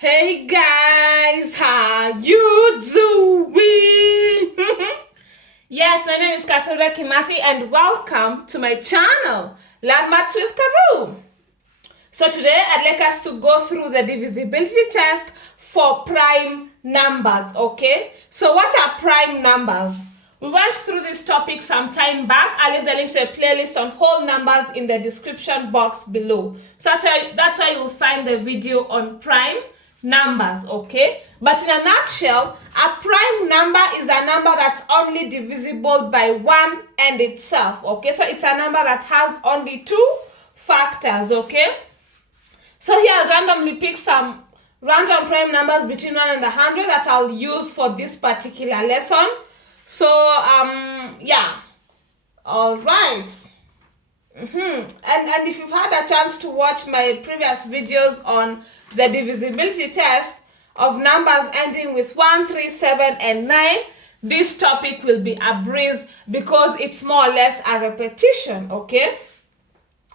Hey guys, how you doing? Yes, my name is Kathura Kimathi and welcome to my channel, Learn Maths with Kathu. So today I'd like us to go through the divisibility test for prime numbers, okay? So what are prime numbers? We went through this topic some time back. I'll leave the link to a playlist on whole numbers in the description box below. So that's why you'll find the video on prime numbers, okay? But in a nutshell, a prime number is a number that's only divisible by 1 and itself, okay? So it's a number that has only two factors, okay? So here I'll randomly pick some random prime numbers between 1 and 100 that I'll use for this particular lesson. So, yeah. All right. And if you've had a chance to watch my previous videos on the divisibility test of numbers ending with 1, 3, 7, and 9, this topic will be a breeze because it's more or less a repetition, okay?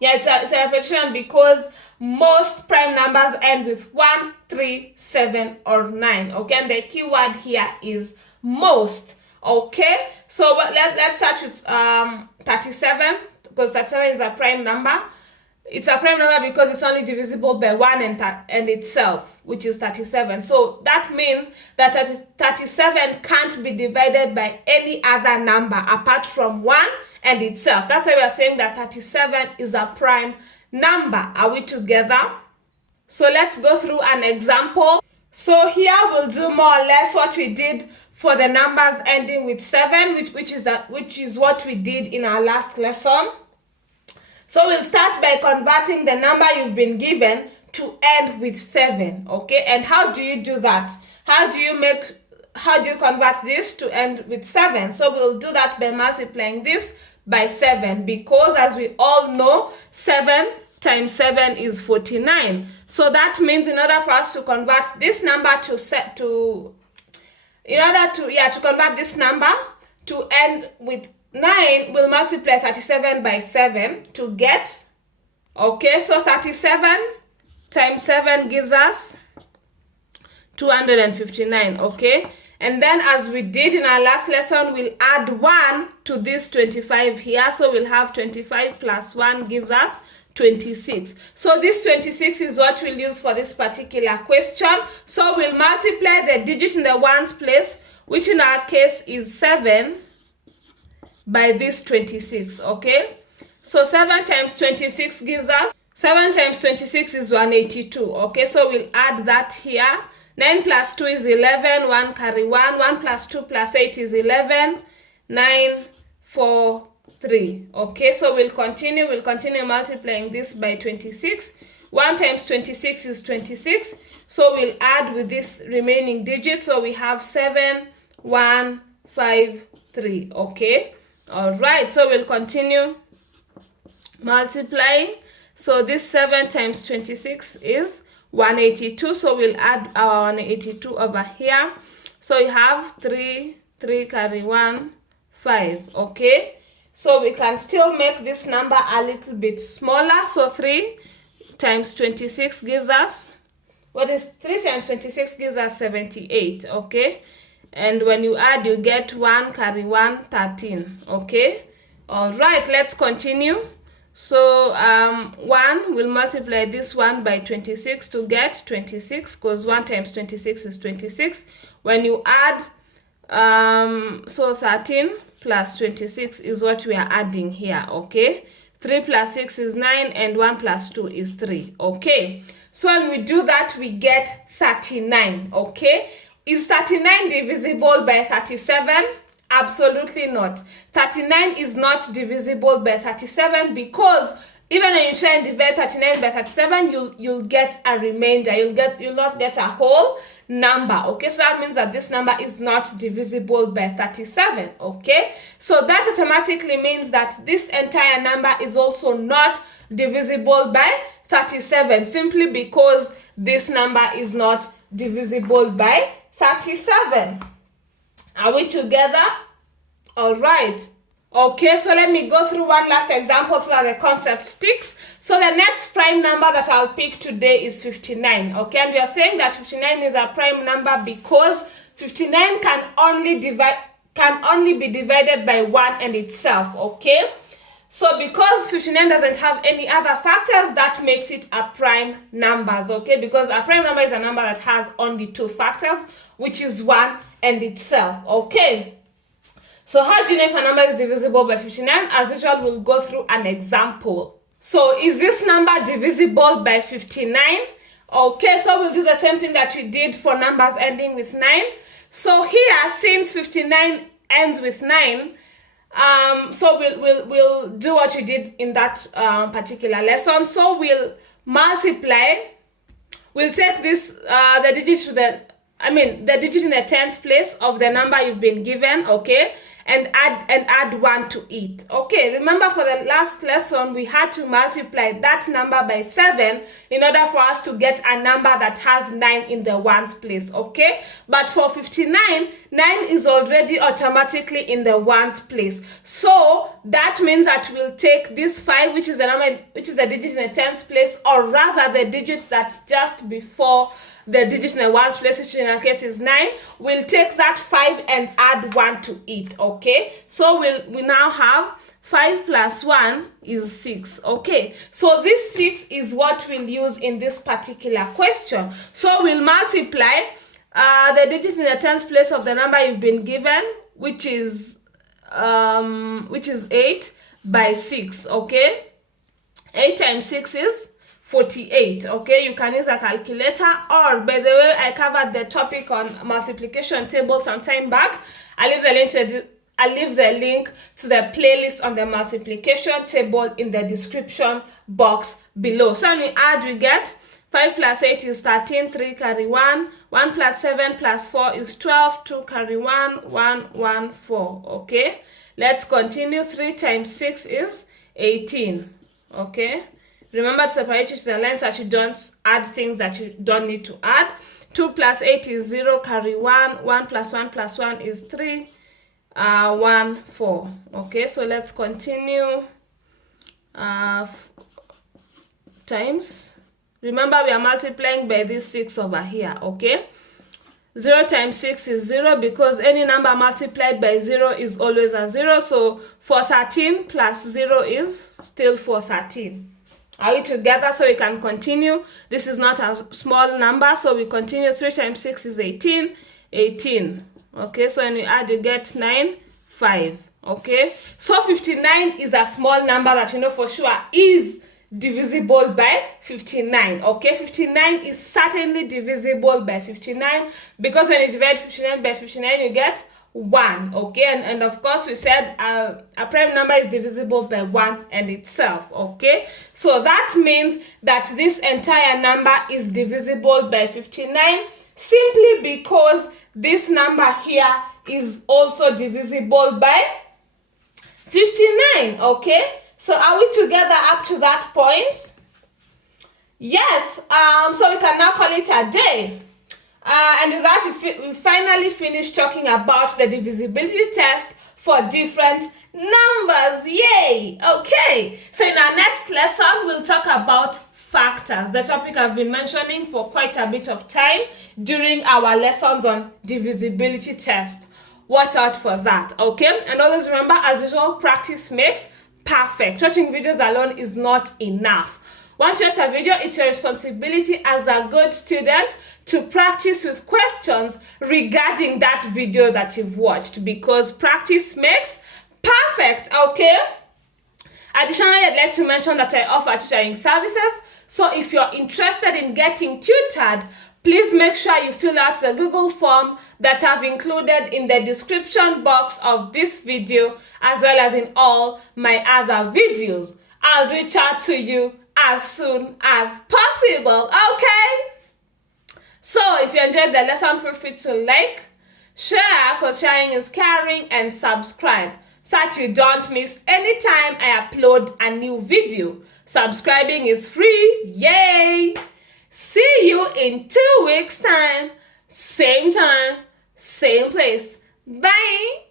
Yeah, it's a repetition because most prime numbers end with 1, 3, 7, or 9, okay? And the key word here is most, okay? So let's start with 37, because 37 is a prime number. It's a prime number because it's only divisible by 1 and itself, which is 37. So that means that 37 can't be divided by any other number apart from 1 and itself. That's why we are saying that 37 is a prime number. Are we together? So let's go through an example. So here we'll do more or less what we did for the numbers ending with 7, which is what we did in our last lesson. So we'll start by converting the number you've been given to end with 7, okay? And how do you do that? How do you convert this to end with 7? So we'll do that by multiplying this by 7, because as we all know, 7 times 7 is 49. So that means in order for us to convert this number to convert this number to end with 9, we'll multiply 37 by 7 to get, okay, so 37 times 7 gives us 259, okay? And then as we did in our last lesson, we'll add 1 to this 25 here. So we'll have 25 plus 1 gives us 26. So this 26 is what we'll use for this particular question. So we'll multiply the digit in the ones place, which in our case is 7, by this 26, okay? So 7 times 26 gives us, 7 times 26 is 182, okay? So we'll add that here. 9 plus 2 is 11, 1 carry 1, 1 plus 2 plus 8 is 11, 9, 4, 3, okay? So we'll continue multiplying this by 26. 1 times 26 is 26, so we'll add with this remaining digit. So we have 7, 1, 5, 3, okay? All right, so we'll continue multiplying. So this 7 times 26 is 182. So we'll add our 182 over here. So you have 3 carry 1, 5, okay? So we can still make this number a little bit smaller. So 3 times 26 gives us, 3 times 26 gives us 78, okay? And when you add, you get 1 carry 1, 13, okay? All right, let's continue. So 1 will multiply this 1 by 26 to get 26, because 1 times 26 is 26. When you add, so 13 plus 26 is what we are adding here, okay? 3 plus 6 is 9, and 1 plus 2 is 3, okay? So when we do that, we get 39, okay? Is 39 divisible by 37? Absolutely not. 39 is not divisible by 37 because even when you try and divide 39 by 37, you'll get a remainder. You'll not get a whole number, okay? So that means that this number is not divisible by 37, okay? So that automatically means that this entire number is also not divisible by 37, simply because this number is not divisible by 37. Are we together? All right. Okay, so let me go through one last example so that the concept sticks. So the next prime number that I'll pick today is 59. Okay, and we are saying that 59 is a prime number because 59 can only be divided by 1 and itself. Okay, so because 59 doesn't have any other factors, that makes it a prime number. Okay, because a prime number is a number that has only 2 factors, which is 1 and itself. Okay, so how do you know if a number is divisible by 59? As usual, we'll go through an example. So is this number divisible by 59? Okay, so we'll do the same thing that we did for numbers ending with 9. So here, since 59 ends with 9, so we'll do what we did in that particular lesson. So we'll multiply. We'll take this the digit in the tens place of the number you've been given, okay, and add 1 to it. Okay, remember for the last lesson we had to multiply that number by 7 in order for us to get a number that has 9 in the ones place. Okay, but for 59, 9 is already automatically in the ones place, so that means that we'll take this 5, which is the digit in the tens place, or rather the digit that's just before the digit in the ones place, which in our case is 9. We'll take that 5 and add 1 to it. Okay, so we now have 5 plus 1 is 6. Okay, so this 6 is what we'll use in this particular question. So we'll multiply the digit in the tens place of the number you've been given, which is 8, by 6. Okay, 8 times 6 is 48. Okay, you can use a calculator, or by the way, I covered the topic on multiplication table some time back. I'll leave the link to the playlist on the multiplication table in the description box below. So when we add, we get 5 plus 8 is 13, 3 carry 1, 1 plus 7 plus 4 is 12, 2 carry 1, 1, 1, 4. Okay, let's continue. 3 times 6 is 18. Okay, remember to separate it to the lines so that you don't add things that you don't need to add. 2 plus 8 is 0, carry 1. 1 plus 1 plus 1 is 3. 1, 4. Okay, so let's continue. Times. Remember, we are multiplying by this 6 over here. Okay, 0 times 6 is 0, because any number multiplied by 0 is always a 0. So 413 plus 0 is still 413. Are we together? So we can continue. This is not a small number, so we continue. 3 times 6 is 18. 18. Okay, so when we add, you get 9, 5. Okay, so 59 is a small number that you know for sure is divisible by 59. Okay, 59 is certainly divisible by 59, because when you divide 59 by 59, you get 1. Okay, and of course we said a prime number is divisible by 1 and itself. Okay, so that means that this entire number is divisible by 59 simply because this number here is also divisible by 59. Okay, so are we together up to that point? Yes. So we can now call it a day. And with that, we finally finished talking about the divisibility test for different numbers. Yay! Okay, so in our next lesson, we'll talk about factors, the topic I've been mentioning for quite a bit of time during our lessons on divisibility test. Watch out for that. Okay, and always remember, as usual, practice makes perfect. Watching videos alone is not enough. Once you watch a video, it's your responsibility as a good student to practice with questions regarding that video that you've watched, because practice makes perfect. Okay, additionally, I'd like to mention that I offer tutoring services. So if you're interested in getting tutored, please make sure you fill out the Google form that I've included in the description box of this video, as well as in all my other videos. I'll reach out to you as soon as possible. Okay, so if you enjoyed the lesson, feel free to like, share, because sharing is caring, and subscribe so that you don't miss any time I upload a new video. Subscribing is free. Yay! See you in 2 weeks time, same place. Bye.